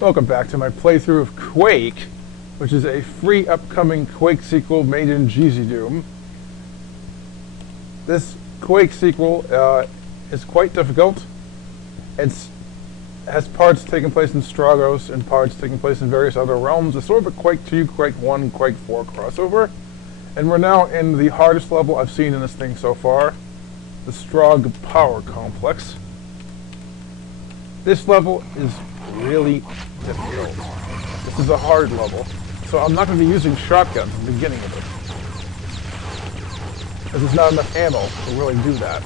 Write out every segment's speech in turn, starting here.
Welcome back to my playthrough of Quake, which is a free upcoming Quake sequel made in GZ Doom. This Quake sequel is quite difficult. It has parts taking place in Stroggos and parts taking place in various other realms. It's sort of a Quake 2, Quake 1, Quake 4 crossover. And we're now in the hardest level I've seen in this thing so far, the Strogg power complex. This level is really difficult. This is a hard level, so I'm not going to be using shotguns at the beginning of it, because there's not enough ammo to really do that.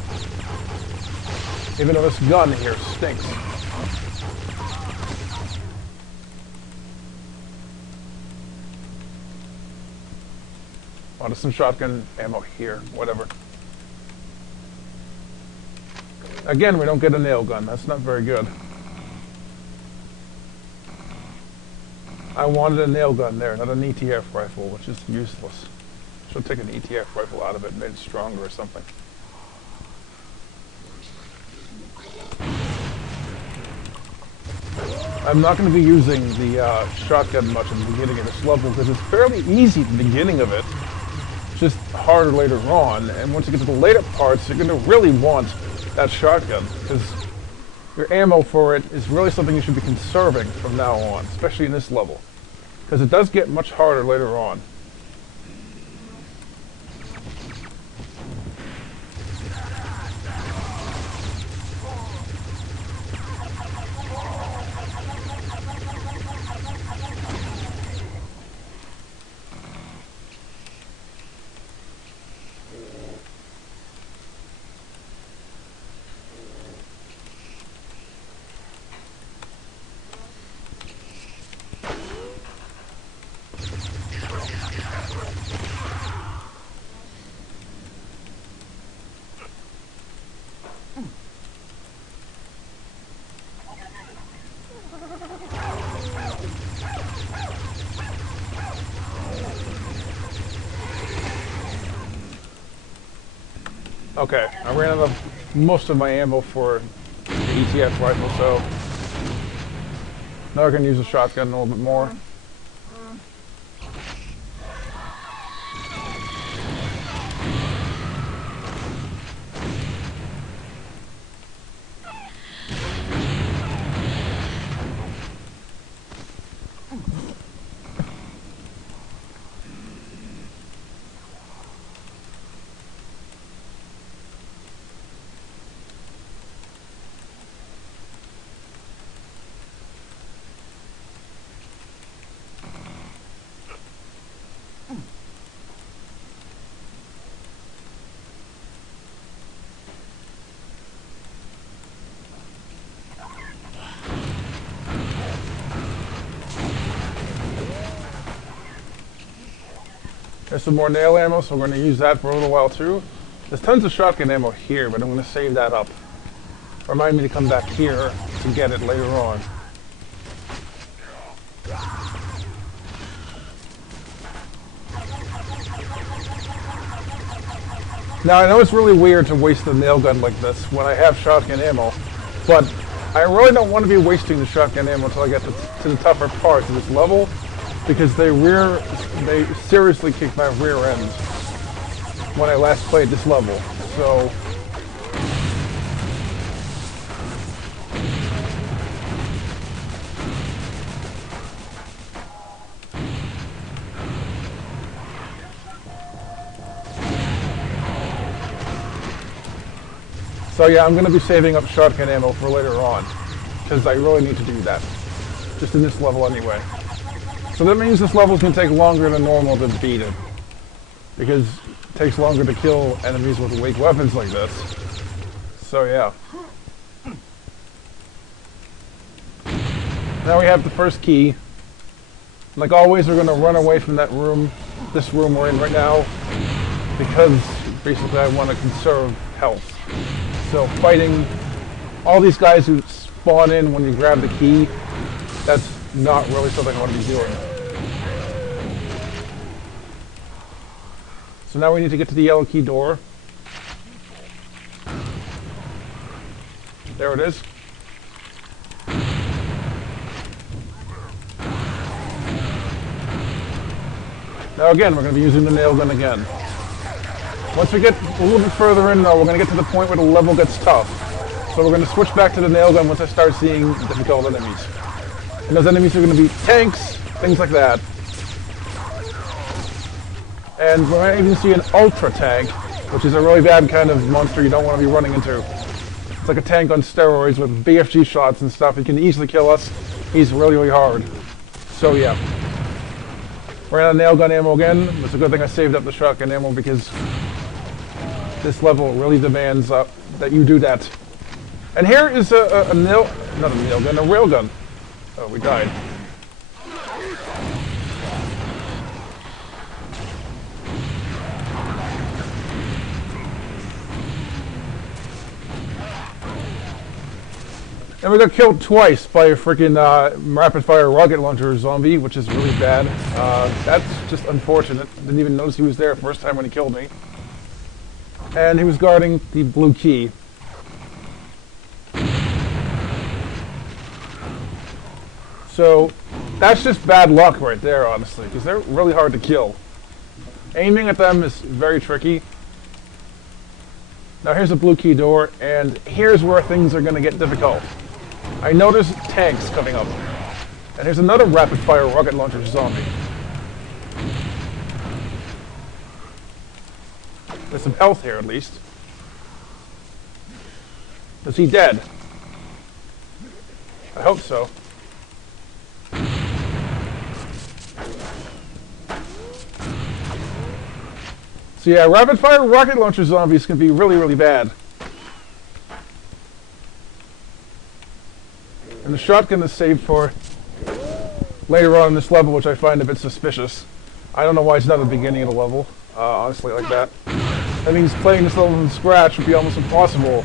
Even though this gun here stinks. Oh, there's some shotgun ammo here, whatever. Again, we don't get a nail gun. That's not very good. I wanted a nail gun there, not an ETF rifle, which is useless. Should take an ETF rifle out of it and made it stronger or something. I'm not going to be using the shotgun much in the beginning of this level because it's fairly easy at the beginning of it. It's just harder later on, and once you get to the later parts, you're going to really want that shotgun because your ammo for it is really something you should be conserving from now on, especially in this level, because it does get much harder later on. Okay, I ran out of most of my ammo for the ETF rifle, so now I can use a shotgun a little bit more. There's some more nail ammo, so we're going to use that for a little while too. There's tons of shotgun ammo here, but I'm going to save that up. Remind me to come back here to get it later on. Now I know it's really weird to waste a nail gun like this when I have shotgun ammo, but I really don't want to be wasting the shotgun ammo until I get to the tougher parts of this level, because they seriously kicked my rear end when I last played this level. So yeah, I'm going to be saving up shotgun ammo for later on, because I really need to do that, just in this level anyway. So that means this level is going to take longer than normal to beat it, because it takes longer to kill enemies with weak weapons like this. So yeah. Now we have the first key. Like always, we're going to run away from that room, this room we're in right now, because basically I want to conserve health. So fighting all these guys who spawn in when you grab the key, that's not really something I want to be doing. So now we need to get to the yellow key door. There it is. Now again, we're going to be using the nail gun again. Once we get a little bit further in, though, we're going to get to the point where the level gets tough. So we're going to switch back to the nail gun once I start seeing difficult enemies. And those enemies are going to be tanks, things like that. And we might even see an ultra tank, which is a really bad kind of monster you don't want to be running into. It's like a tank on steroids with BFG shots and stuff. He can easily kill us. He's really, really hard. So yeah. Ran out of nail gun ammo again. It's a good thing I saved up the shotgun ammo because this level really demands that you do that. And here is not a nail gun, a rail gun. Oh, we died. And we got killed twice by a freaking rapid-fire rocket launcher zombie, which is really bad. That's just unfortunate. Didn't even notice he was there first time when he killed me. And he was guarding the blue key. So that's just bad luck right there, honestly, because they're really hard to kill. Aiming at them is very tricky. Now here's a blue key door, and here's where things are going to get difficult. I noticed tanks coming up. And here's another rapid-fire rocket launcher zombie. There's some health here, at least. Is he dead? I hope so. So yeah, rapid-fire rocket launcher zombies can be really, really bad. And the shotgun is saved for later on in this level, which I find a bit suspicious. I don't know why it's not at the beginning of the level, honestly, like that. That means playing this level from scratch would be almost impossible.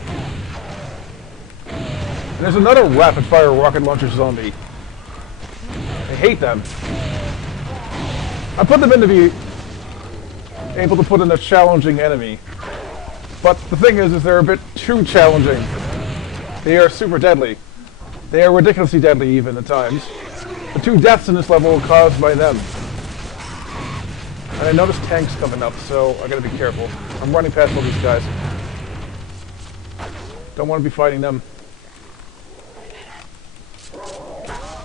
And there's another rapid-fire rocket launcher zombie. I hate them. I put them in to be able to put in a challenging enemy. But the thing is they're a bit too challenging. They are super deadly. They are ridiculously deadly even at times. The 2 deaths in this level were caused by them. And I noticed tanks coming up, so I gotta be careful. I'm running past all these guys. Don't want to be fighting them.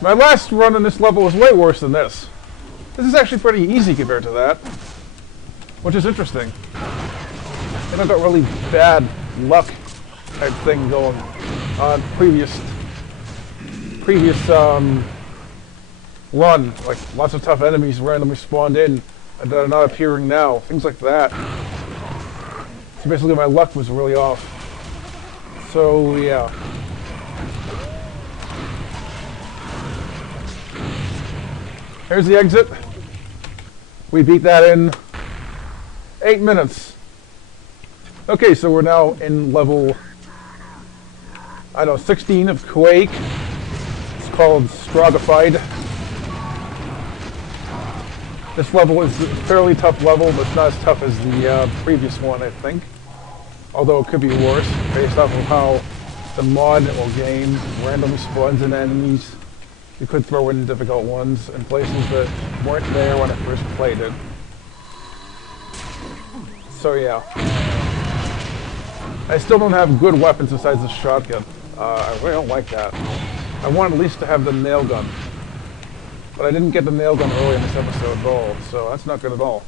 My last run in this level was way worse than this. This is actually pretty easy compared to that. Which is interesting. I got really bad luck type thing going on previous run. Like lots of tough enemies randomly spawned in that are not appearing now. Things like that. So basically my luck was really off. So yeah. Here's the exit. We beat that in 8 minutes. Okay, so we're now in level, 16 of Quake. It's called Stroggified. This level is a fairly tough level, but it's not as tough as the previous one, I think. Although it could be worse, based off of how the mod or game randomly spawns in enemies. You could throw in difficult ones in places that weren't there when I first played it. So yeah. I still don't have good weapons besides the shotgun. I really don't like that. I want at least to have the nail gun. But I didn't get the nail gun early in this episode at all, so that's not good at all.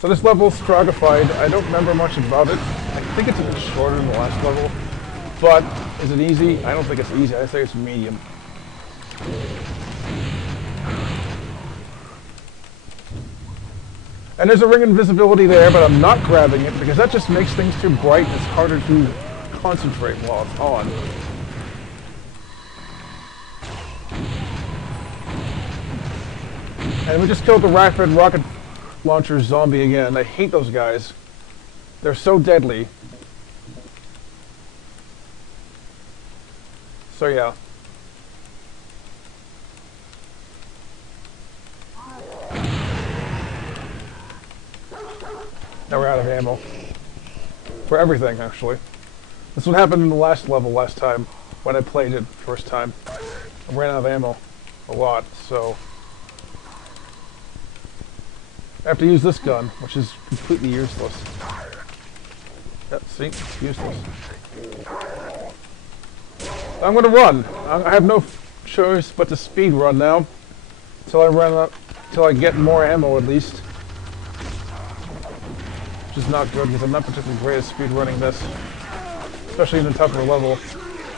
So this level is Stroggified. I don't remember much about it. I think it's a bit shorter than the last level. But is it easy? I don't think it's easy. I say it's medium. And there's a ring of invisibility there, but I'm not grabbing it because that just makes things too bright and it's harder to concentrate while it's on. And we just killed the rapid rocket launcher zombie again. I hate those guys. They're so deadly. So yeah. Now we're out of ammo. For everything, actually. This is what happened in the last level last time, when I played it first time. I ran out of ammo. A lot, so... I have to use this gun, which is completely useless. Yep, see? It's useless. I'm gonna run. I have no choice but to speed run now. Till I run up, till I get more ammo at least. Which is not good because I'm not particularly great at speed running this. Especially in a tougher level.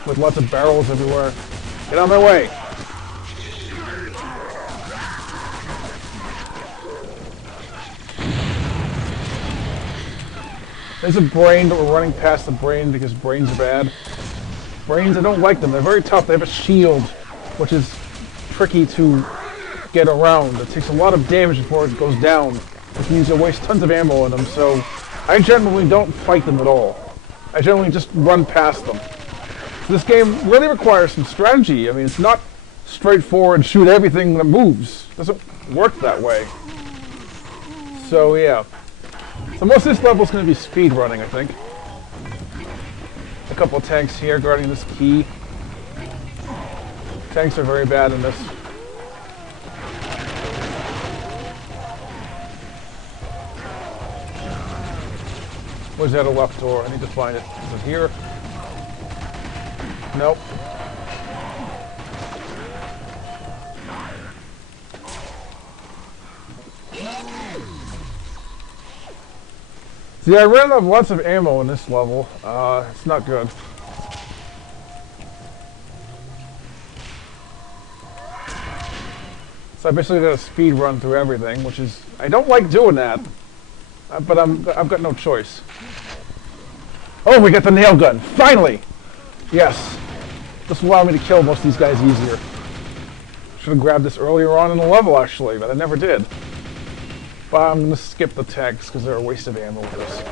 With lots of barrels everywhere. Get out of my way! There's a brain, but we're running past the brain because brains are bad. Brains, I don't like them. They're very tough. They have a shield, which is tricky to get around. It takes a lot of damage before it goes down, which means you'll waste tons of ammo on them, so I generally don't fight them at all. I generally just run past them. This game really requires some strategy. I mean, it's not straightforward, shoot everything that moves. It doesn't work that way. So, yeah. So most of this level is going to be speed running, I think. A couple of tanks here guarding this key. Tanks are very bad in this. Where's that a left door? I need to find it. Is it here? Nope. See, I ran out of lots of ammo in this level. It's not good. So I basically got a speed run through everything, which is... I don't like doing that. But I've got no choice. Oh, we got the nail gun! Finally! Yes. This will allow me to kill most of these guys easier. Should have grabbed this earlier on in the level, actually, but I never did. But I'm going to skip the tanks because they're a waste of ammo for this.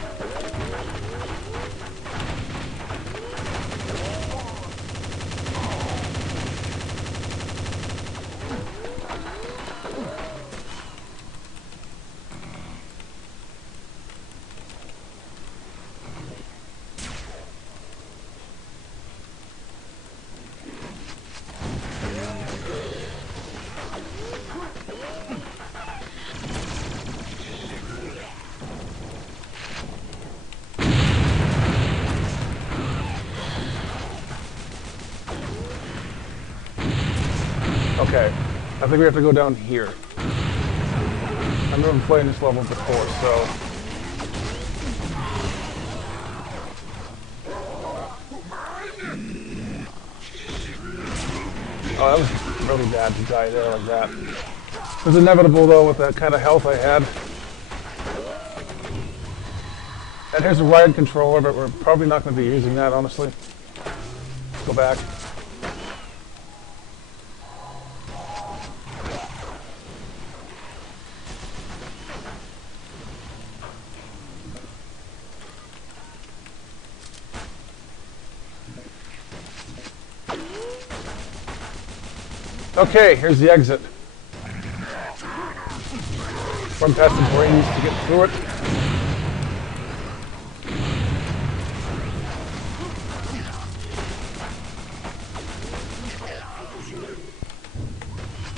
Okay, I think we have to go down here. I've never played this level before, so... Oh, that was really bad to die there like that. It was inevitable, though, with that kind of health I had. And here's a wired controller, but we're probably not going to be using that, honestly. Let's go back. Okay, here's the exit. Run past the brains to get through it.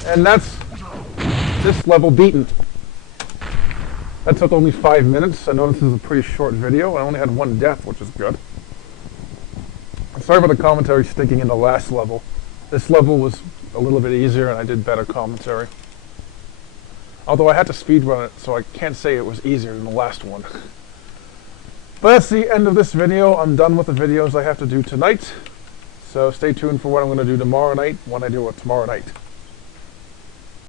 And that's this level beaten. That took only 5 minutes. I know this is a pretty short video. I only had one death, which is good. Sorry about the commentary sticking in the last level. This level was a little bit easier and I did better commentary. Although I had to speedrun it, so I can't say it was easier than the last one. But that's the end of this video. I'm done with the videos I have to do tonight. So stay tuned for what I'm going to do tomorrow night when I do it tomorrow night.